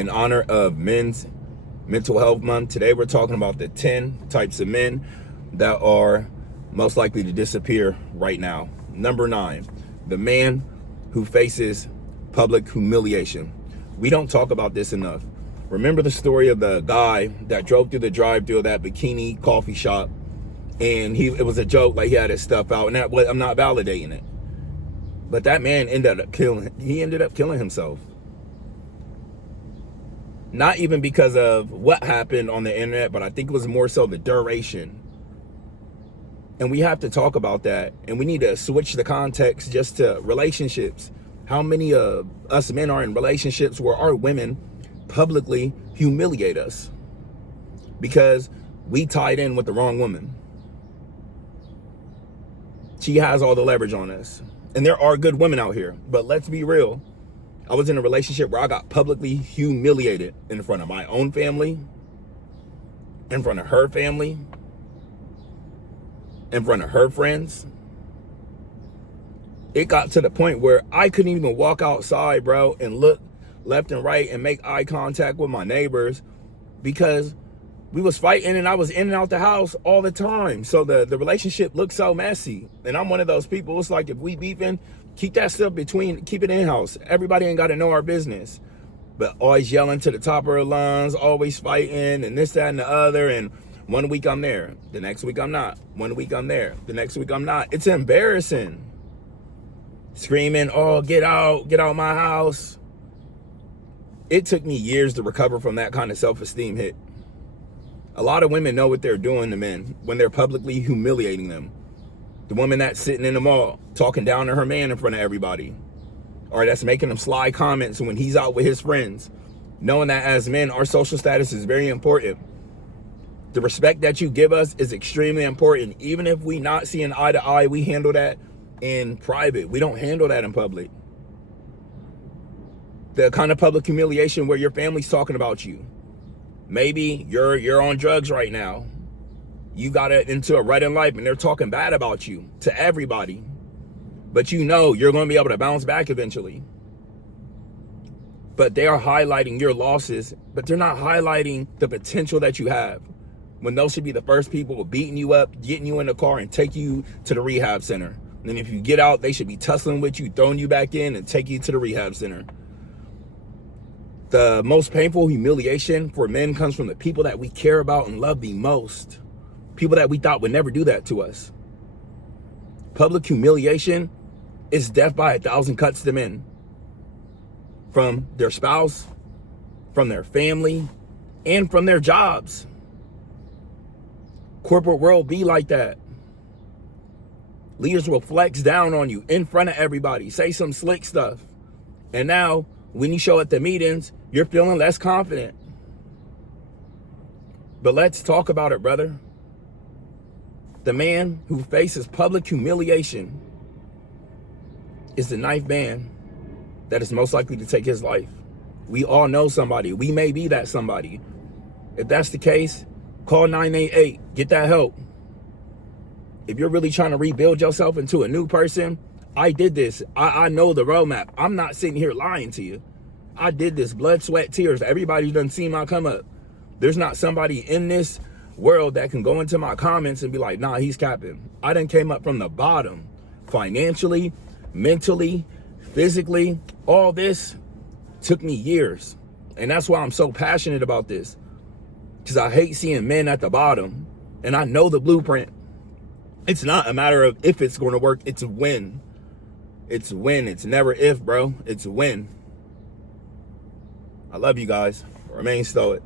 in honor of Men's Mental Health Month. Today we're talking about the 10 types of men that are most likely to disappear right now. Number 9, the man who faces public humiliation. We don't talk about this enough. Remember the story of the guy that drove through the drive-thru of that bikini coffee shop, and it was a joke, like he had his stuff out, and I'm not validating it. But that man ended up killing himself. Not even because of what happened on the internet, but I think it was more so the duration. And we have to talk about that, and we need to switch the context just to relationships. How many of us men are in relationships where our women publicly humiliate us because we tied in with the wrong woman? She has all the leverage on us. And there are good women out here, but let's be real. I was in a relationship where I got publicly humiliated in front of my own family, in front of her family, in front of her friends. It got to the point where I couldn't even walk outside, bro, and look left and right and make eye contact with my neighbors because we was fighting and I was in and out the house all the time. So the relationship looked so messy. And I'm one of those people, it's like if we beefing, keep that stuff keep it in-house. Everybody ain't got to know our business. But always yelling to the top of our lungs, always fighting and this, that, and the other. And one week I'm there, the next week I'm not. One week I'm there, the next week I'm not. It's embarrassing. Screaming, oh, get out my house. It took me years to recover from that kind of self-esteem hit. A lot of women know what they're doing to men when they're publicly humiliating them. The woman that's sitting in the mall talking down to her man in front of everybody, or that's making him sly comments when he's out with his friends, knowing that as men, our social status is very important. The respect that you give us is extremely important. Even if we not seeing eye to eye, we handle that in private. We don't handle that in public. The kind of public humiliation where your family's talking about you. Maybe you're on drugs right now. You got into a rut in life and they're talking bad about you to everybody. But you know you're going to be able to bounce back eventually. But they are highlighting your losses, but they're not highlighting the potential that you have. When those should be the first people beating you up, getting you in the car and take you to the rehab center. And then if you get out, they should be tussling with you, throwing you back in and take you to the rehab center. The most painful humiliation for men comes from the people that we care about and love the most. People that we thought would never do that to us. Public humiliation is death by 1,000 cuts to men. From their spouse, from their family, and from their jobs. Corporate world be like that. Leaders will flex down on you in front of everybody, say some slick stuff. And now, when you show at the meetings, you're feeling less confident. But let's talk about it, brother. The man who faces public humiliation is the 9th man that is most likely to take his life. We all know somebody. We may be that somebody. If that's the case, call 988. Get that help. If you're really trying to rebuild yourself into a new person, I did this. I know the roadmap. I'm not sitting here lying to you. I did this. Blood, sweat, tears. Everybody done seen my come up. There's not somebody in this world that can go into my comments and be like, nah, he's capping. I done came up from the bottom. Financially, mentally, physically. All this took me years. And that's why I'm so passionate about this. Because I hate seeing men at the bottom. And I know the blueprint. It's not a matter of if it's going to work. It's when. It's when. It's never if, bro. It's when. I love you guys. Remain stoic.